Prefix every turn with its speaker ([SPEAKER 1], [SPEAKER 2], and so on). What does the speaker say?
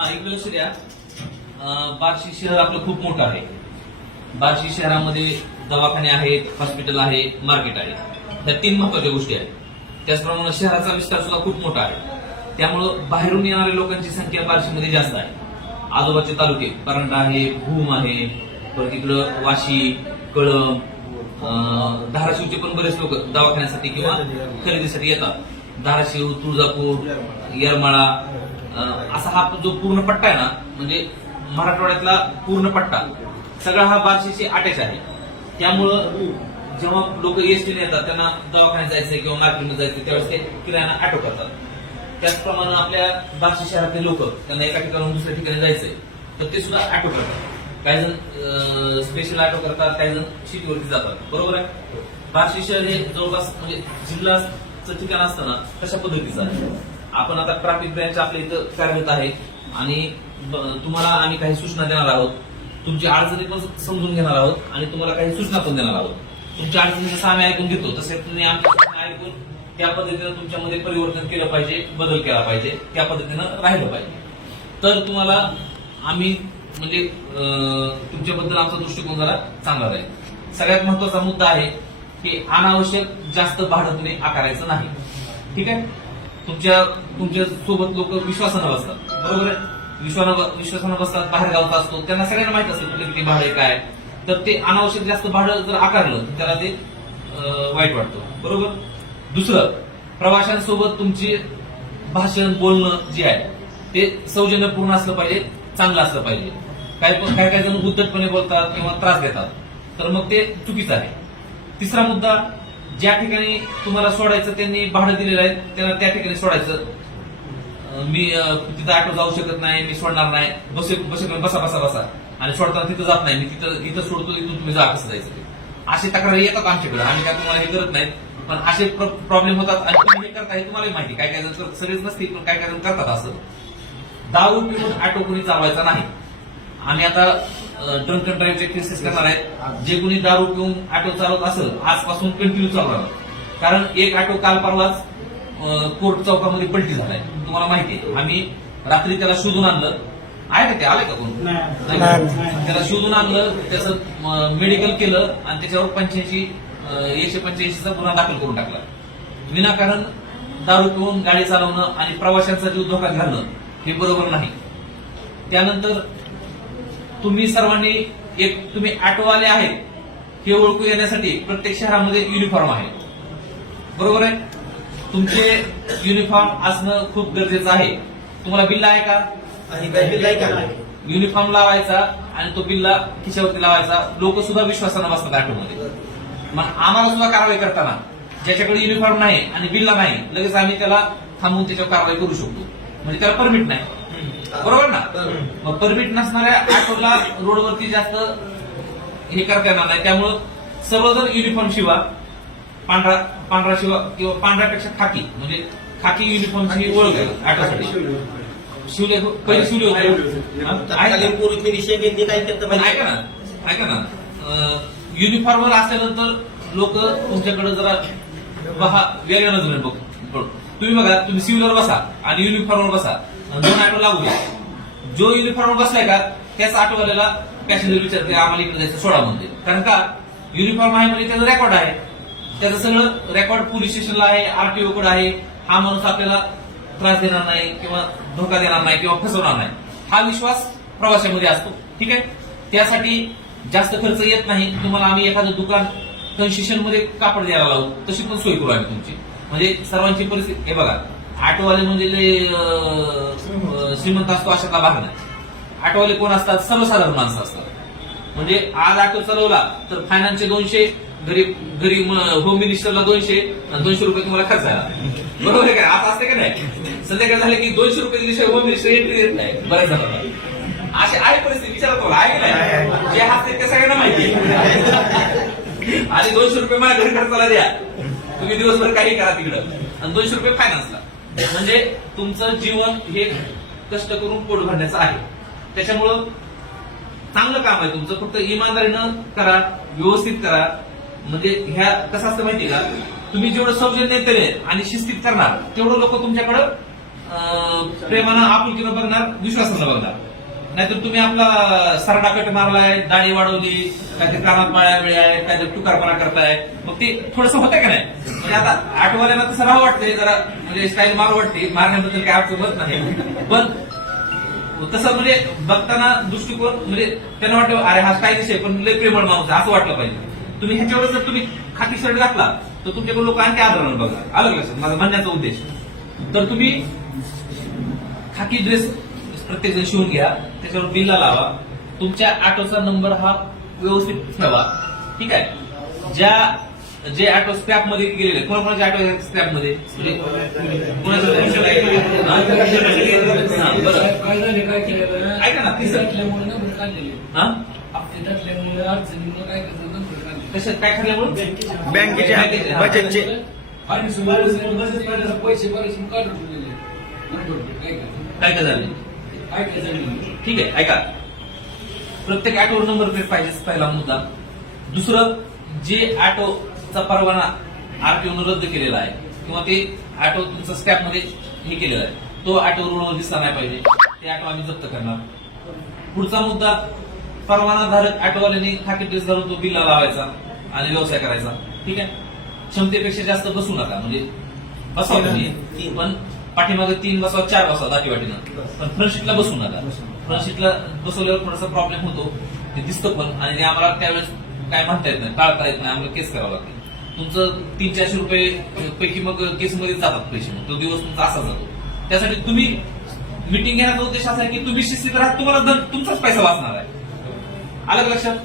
[SPEAKER 1] हा इकडे लक्ष द्या. बार्शी शहर आपलं खूप मोठं आहे. बार्शी शहरामध्ये दवाखाने आहेत हॉस्पिटल आहे मार्केट आहे. ह्या तीन महत्त्वाच्या गोष्टी आहेत. त्याचप्रमाणे शहराचा विस्तार सुद्धा खूप मोठा आहे. त्यामुळं बाहेरून येणाऱ्या लोकांची संख्या बार्शीमध्ये जास्त आहे. आजोबाचे तालुके परंडा आहे भूम आहे परत इकडं वाशी कळम अं, धाराशिवचे पण बरेच लोक दवाखान्यासाठी किंवा खरेदीसाठी येतात. धाराशिव तुळजापूर येरमाळा असा हा जो पूर्ण पट्टा आहे ना म्हणजे मराठवाड्यातला पूर्ण पट्टा सगळा हा बार्शीशी अटॅच आहे. त्यामुळं जेव्हा लोक एसटीने येतात त्यांना दवाखान्यात जायचंय किंवा मार्केटमध्ये जायचं त्यावेळेस ते किराणा आटो करतात. त्याचप्रमाणे आपल्या बार्शी शहरातले लोक त्यांना एका ठिकाणून दुसऱ्या ठिकाणी जायचंय तर ते सुद्धा ऑटो करतात. काही जण स्पेशल ऑटो करतात काही जण शिटीवरती जातात. बरोबर आहे? बार्शी शहर हे जवळपास म्हणजे जिल्हा चं ठिकाण असताना कशा पद्धतीचं आहे? आपण आता ट्रॅफिक ब्रँच आपल्या इथं कार्यरत आहे आणि तुम्हाला आम्ही काही सूचना देणार आहोत. तुमची अडचणी पण समजून घेणार आहोत आणि तुम्हाला काही सूचना पण देणार आहोत. तुमच्या अडचणी जसं आम्ही ऐकून घेतो तसे तुम्ही आमच्या ऐकून त्या पद्धतीनं तुमच्यामध्ये परिवर्तन केलं पाहिजे बदल केला पाहिजे त्या पद्धतीनं राहिलं पाहिजे. तर तुम्हाला आम्ही म्हणजे तुमच्याबद्दल आमचा दृष्टिकोन जरा चांगला राहील. सगळ्यात महत्त्वाचा मुद्दा आहे की अनावश्यक जास्त भाडं तुम्ही आकारायचं नाही. ठीक आहे? तुमच्या तुमच्यासोबत लोक विश्वासानं बसतात. बरोबर आहे? विश्वासानं विश्वासानं बसतात बाहेर गावचा असतो. त्यांना सगळ्यांना माहीत असेल कुठे किती भाडं आहे काय तर ते अनावश्यक जास्त भाडं जर आकारलं तर त्याला ते वाईट वाटतं. बरोबर? दुसरं प्रवाशांसोबत तुमची भाषण बोलणं जे आहे ते सौजन्यपूर्ण असलं पाहिजे चांगलं असलं पाहिजे. काही काही काही जण उद्धटपणे बोलतात किंवा त्रास देतात. तर मग ते चुकीचं आहे. तिसरा मुद्दा ज्या ठिकाणी तुम्हाला सोडायचं त्यांनी भाडं दिलेलं आहे त्यांना त्या ठिकाणी सोडायचं. मी तिथं ऑटो जाऊ शकत नाही मी सोडणार नाही. बसे बसे बसा बसा बसा. आणि सोडताना तिथं जात नाही. मी तिथं इथं सोडतो इथून तुम्ही जा कसं जायचं असे तक्रारी येतात आमच्याकडे. आम्ही काय तुम्हाला हे करत नाही पण असे प्रॉब्लेम होतात. आणि तुम्ही हे करता हे तुम्हाला माहिती. काय काय जण सगळेच नसते पण काय काय जण करतात असं. दारू पिऊन ऑटो कोणी चालवायचा नाही. आम्ही आता ड्रंक अँड ड्राईव्हचे केसेस करणार आहेत. जे कोणी दारू पिऊन ऑटो चालवत असेल आजपासून कंटिन्यू चालवणार कारण एक ऑटो काल परवाच कोर्ट चौकामध्ये पलटी झालाय. तुम्हाला माहिती आहे. आम्ही रात्री त्याला शोधून आणलं. आहे का ते? आले का कोण? नाही. त्याला शोधून आणलं त्याचं मेडिकल केलं आणि त्याच्यावर पंच्याऐंशी एकशे पंच्याऐंशीचा गुन्हा दाखल करून टाकला. विनाकारण दारू पिऊन गाडी चालवणं आणि प्रवाशांचा जीव धोक्यात घालणं हे बरोबर नाही. त्यानंतर तुम्ही सर्वांनी एक तुम्ही ऑटोवाले आहेत हे ओळखू येण्यासाठी प्रत्येक शहरामध्ये युनिफॉर्म आहे. बरोबर आहे? तुमचे युनिफॉर्म असणं खूप गरजेचं आहे. तुम्हाला बिल्ला आहे का?
[SPEAKER 2] बिल आहे का?
[SPEAKER 1] युनिफॉर्म लावायचा आणि तो बिल्ला खिशावरती लावायचा. लोक सुद्धा विश्वासानं बसतात ऑटोमध्ये मग आम्हाला सुद्धा कारवाई करताना ज्याच्याकडे युनिफॉर्म नाही आणि बिल्ला नाही लगेच आम्ही त्याला थांबवून त्याच्यावर कारवाई करू शकतो. म्हणजे त्याला परमिट नाही. बरोबर ना? मग परमिट नसणाऱ्या ऑटोला रोडवरती जास्त हे करता येणार नाही. त्यामुळं सर्वजण युनिफॉर्म शिवा पांढरा पांढरा शिवा किंवा पांढऱ्यापेक्षा खाकी म्हणजे खाकी युनिफॉर्मची ओळख आहे ऑटोसाठी शिवले. पहिले शिवले होते हा? ऐका ना. ऐका ना युनिफॉर्मवर असल्यानंतर लोक तुमच्याकडे जरा पहा वेगळ्या नजरेने बघ बघ. तुम्ही बघा तुम्ही सिव्हिलवर बसा आणि युनिफॉर्मवर बसा. दोन ऑटो लागू द्या. जो युनिफॉर्मवर बसलाय का त्याच ऑटोवाल्याला पॅसेंजर विचारते आम्हाला इकडे जायचं सोळा म्हणते कारण का युनिफॉर्म आहे म्हणजे त्याचं रेकॉर्ड आहे. त्याचं सगळं रेकॉर्ड पोलीस स्टेशनला आहे आरटीओ कडे आहे. हा माणूस आपल्याला त्रास देणार नाही किंवा धोका देणार नाही किंवा फसवणार नाही. हा विश्वास प्रवाशामध्ये असतो. ठीक आहे? त्यासाठी जास्त खर्च येत नाही. तुम्हाला आम्ही एखादं दुकान कन्सेशनमध्ये कापड द्यायला लावू. तशी पण सोय करू आम्ही तुमची. म्हणजे सर्वांची परिस्थिती हे बघा. ऑटोवाले म्हणजे लय, श्रीमंत असतो अशातला भाग नाही. ऑटोवाले कोण असतात? सर्वसाधारण माणसं असतात. म्हणजे आज ऑटो चालवला तर फायनान्सचे दोनशे घरी घरी होम मिनिस्टरला दोनशे आणि दोनशे रुपये तुम्हाला खर्च आला बरोबर आहे का? आता असते का नाही? संध्याकाळ झालं की दोनशे रुपये दिल्याशिवाय होम मिनिस्टर एंट्री देत नाही. बरं झालं. अशी आहे परिस्थिती विचारा तुम्हाला आहे की नाही? जे हसते ते सगळ्यांना माहिती आणि दोनशे रुपये मला घरी खर्चाला द्या. तुम्ही दिवसभर काही करा तिकडं. आणि दोनशे रुपये फायनान्सला म्हणजे तुमचं जीवन हे कष्ट करून पोट भरण्याचं आहे. त्याच्यामुळं चांगलं काम आहे तुमचं. फक्त इमानदारीनं करा व्यवस्थित करा. म्हणजे ह्या कसं असतं माहितीये का? तुम्ही जेवढं सौजन्यतेने आणि शिस्तीत करणार तेवढं लोक तुमच्याकडं प्रेमानं आपुलकीनं बघणार विश्वासानं बघणार. नाहीतर तुम्ही आपला सरडाकट मारलाय दाढी वाढवली काहीतरी कानात माळ्या वेळ आहेत काहीतरी टुकारपणा करताय. मग ते थोडस होतंय का नाही? म्हणजे आता आठवाल्याला तसं राह वाटते जरा म्हणजे स्टाईल मार वाटते. मारण्याबद्दल काय अर्थ होत नाही. पण तसं म्हणजे बघताना दृष्टिकोन म्हणजे त्यांना वाटतं अरे हा स्टाईलिश आहे पण लय प्रेमळ माणूस असं वाटलं पाहिजे. तुम्ही ह्याच्यावर जर तुम्ही खाकी शर्ट घातला तर तुमच्याकडे लोक आणखी आदरण बघा आलं लक्षात? माझा म्हणण्याचा उद्देश. तर तुम्ही खाकी ड्रेस प्रत्येक जण शिवून घ्या. त्याच्यावर बिल्ला लावा. तुमच्या ऑटोचा नंबर हा व्यवस्थित ठेवा. ठीक आहे? ज्या जे ऑटो स्क्रॅपमध्ये गेलेले कोणाकोणाचे ऑटो स्क्रॅपमध्ये? म्हणजे हा, ऐका ना, हा?
[SPEAKER 3] काय
[SPEAKER 1] ठरल्यामुळे
[SPEAKER 2] बँकेचे
[SPEAKER 1] हा.
[SPEAKER 2] बचतचे.
[SPEAKER 3] पैसे काय
[SPEAKER 1] काय झालं? ठीक आहे ऐका. प्रत्येक ऑटोवर नंबर प्लेट पाहिजे पहिला मुद्दा. दुसरं जे ऑटोचा परवाना आरटीओ रद्द केलेला आहे किंवा ते ऑटो तुमचा स्क्रॅपमध्ये हे केलेला आहे तो ऑटो रोडवर दिसला नाही पाहिजे. ते ऑटो आम्ही जप्त करणार. पुढचा मुद्दा परवानाधारक ऑटोवाल्याने खाकी ड्रेस घालून तो बिल्ला लावायचा आणि व्यवसाय करायचा. ठीक आहे? क्षमतेपेक्षा जास्त बसू नका म्हणजे बसावं. पण पाठीमागे तीन बसावं चार बसावं दाटी वाटीनं पण फ्रंट सीटला बसू नका. फ्रंट सीटला बसवल्यावर थोडासा प्रॉब्लेम होतो. ते दिसतं पण. आणि ते आम्हाला त्यावेळेस काय म्हणता येत नाही टाळता येत नाही. आम्हाला केस करावं लागते. तुमचं तीन चारशे रुपये पैकी मग केसमध्ये जातात पैसे. मग तो दिवस तुमचा असा जातो. त्यासाठी तुम्ही मिटिंग घेण्याचा उद्देश असा आहे की तुम्ही शिस्तीत राहा तुम्हाला तुमचाच पैसा वाचणार आहे. आलं लक्षात?